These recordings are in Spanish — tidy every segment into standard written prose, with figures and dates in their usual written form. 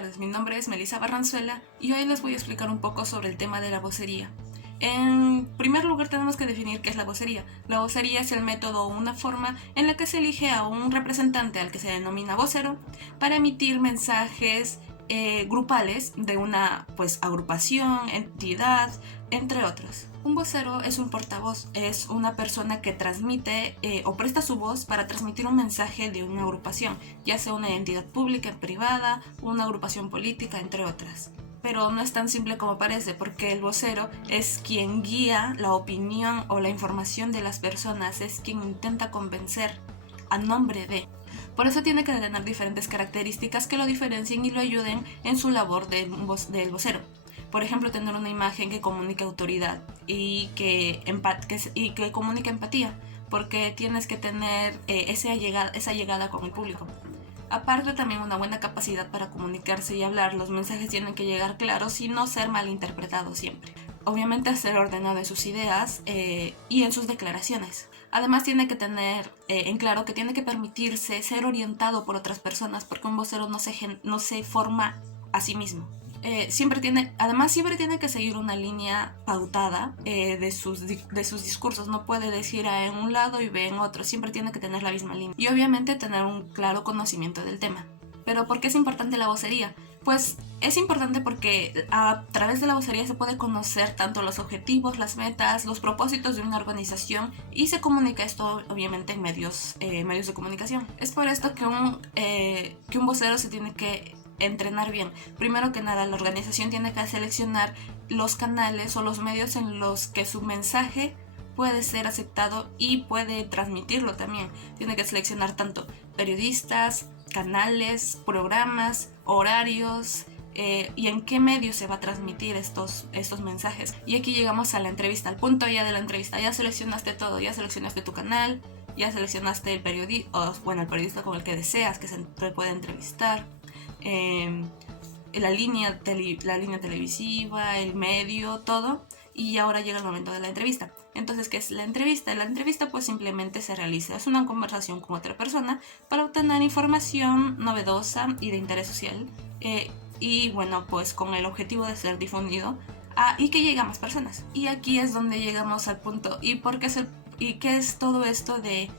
tardes, mi nombre es Melissa Barranzuela y hoy les voy a explicar un poco sobre el tema de la vocería. En primer lugar tenemos que definir qué es la vocería. La vocería es el método o una forma en la que se elige a un representante al que se denomina vocero para emitir mensajes grupales de una agrupación, entidad, entre otros. Un vocero es un portavoz, es una persona que transmite o presta su voz para transmitir un mensaje de una agrupación, ya sea una entidad pública, privada, una agrupación política, entre otras. Pero no es tan simple como parece, porque el vocero es quien guía la opinión o la información de las personas, es quien intenta convencer a nombre de. Por eso tiene que tener diferentes características que lo diferencien y lo ayuden en su labor del vocero. Por ejemplo, tener una imagen que comunique autoridad y que comunique empatía, porque tienes que tener esa llegada con el público. Aparte, también una buena capacidad para comunicarse y hablar. Los mensajes tienen que llegar claros y no ser malinterpretados siempre. Obviamente ser ordenado en sus ideas y en sus declaraciones. Además tiene que tener en claro que tiene que permitirse ser orientado por otras personas, porque un vocero no se forma a sí mismo. Siempre tiene que seguir una línea pautada de sus discursos. No puede decir A en un lado y B en otro. Siempre tiene que tener la misma línea. Y obviamente tener un claro conocimiento del tema. ¿Pero por qué es importante la vocería? Pues es importante porque a través de la vocería se puede conocer tanto los objetivos, las metas, los propósitos de una organización, y se comunica esto obviamente en medios de comunicación. Es por esto que un vocero se tiene que entrenar bien. Primero que nada, la organización tiene que seleccionar los canales o los medios en los que su mensaje puede ser aceptado y puede transmitirlo también. Tiene que seleccionar tanto periodistas, canales, programas, horarios y en qué medio se va a transmitir estos mensajes. Y aquí llegamos a la entrevista, al punto ya de la entrevista. Ya seleccionaste todo, ya seleccionaste tu canal, ya seleccionaste el periodista con el que deseas que se pueda entrevistar, la línea televisiva, el medio, todo. Y ahora llega el momento de la entrevista. Entonces, ¿qué es la entrevista? La entrevista pues simplemente se realiza, es una conversación con otra persona para obtener información novedosa y de interés social, y bueno, pues con el objetivo de ser difundido y que llegue a más personas. Y aquí es donde llegamos al punto. ¿Y qué es todo esto de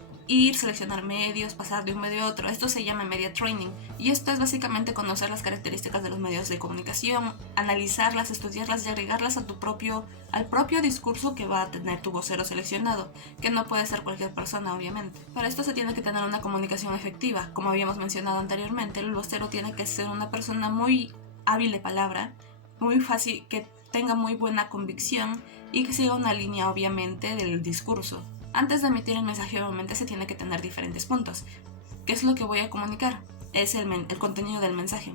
seleccionar medios, pasar de un medio a otro? Esto se llama media training, y esto es básicamente conocer las características de los medios de comunicación, analizarlas, estudiarlas y agregarlas al propio discurso que va a tener tu vocero seleccionado, que no puede ser cualquier persona, obviamente. Para esto se tiene que tener una comunicación efectiva. Como habíamos mencionado anteriormente, el vocero tiene que ser una persona muy hábil de palabra, muy fácil, que tenga muy buena convicción y que siga una línea obviamente del discurso. Antes de emitir el mensaje, obviamente se tiene que tener diferentes puntos. ¿Qué es lo que voy a comunicar? Es el contenido del mensaje.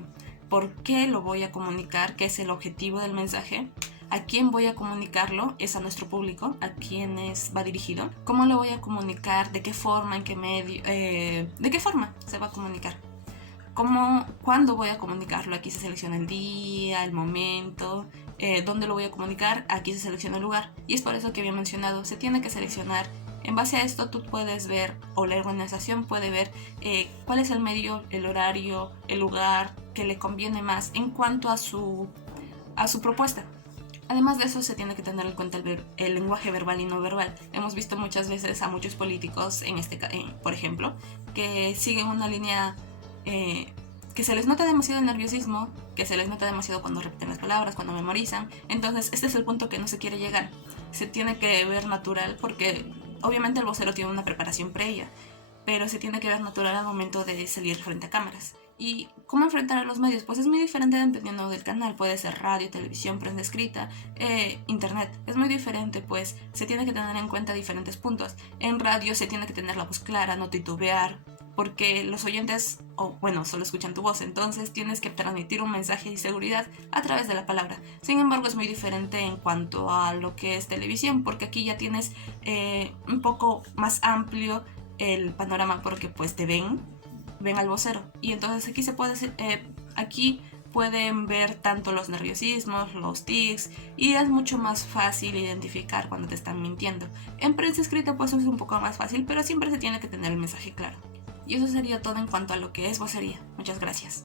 ¿Por qué lo voy a comunicar? ¿Qué es el objetivo del mensaje? ¿A quién voy a comunicarlo? Es a nuestro público. ¿A quiénes va dirigido? ¿Cómo lo voy a comunicar? ¿De qué forma? ¿En qué medio? ¿De qué forma se va a comunicar? ¿Cuándo voy a comunicarlo? Aquí se selecciona el día, el momento. ¿Dónde lo voy a comunicar? Aquí se selecciona el lugar. Y es por eso que había mencionado, se tiene que seleccionar. En base a esto tú puedes ver, o la organización puede ver cuál es el medio, el horario, el lugar que le conviene más en cuanto a su propuesta. Además de eso, se tiene que tener en cuenta el lenguaje verbal y no verbal. Hemos visto muchas veces a muchos políticos, por ejemplo, que siguen una línea que se les nota demasiado el nerviosismo, que se les nota demasiado cuando repiten las palabras, cuando memorizan. Entonces este es el punto que no se quiere llegar. Se tiene que ver natural, porque obviamente el vocero tiene una preparación previa, pero se tiene que ver natural al momento de salir frente a cámaras. ¿Y cómo enfrentar a los medios? Pues es muy diferente dependiendo del canal. Puede ser radio, televisión, prensa escrita, internet. Es muy diferente, pues se tiene que tener en cuenta diferentes puntos. En radio se tiene que tener la voz clara, no titubear, porque los oyentes, solo escuchan tu voz. Entonces tienes que transmitir un mensaje de seguridad a través de la palabra. Sin embargo, es muy diferente en cuanto a lo que es televisión, porque aquí ya tienes un poco más amplio el panorama, porque pues te ven al vocero, y entonces aquí pueden ver tanto los nerviosismos, los tics, y es mucho más fácil identificar cuando te están mintiendo. En prensa escrita pues es un poco más fácil, pero siempre se tiene que tener el mensaje claro. Y eso sería todo en cuanto a lo que es vocería. Muchas gracias.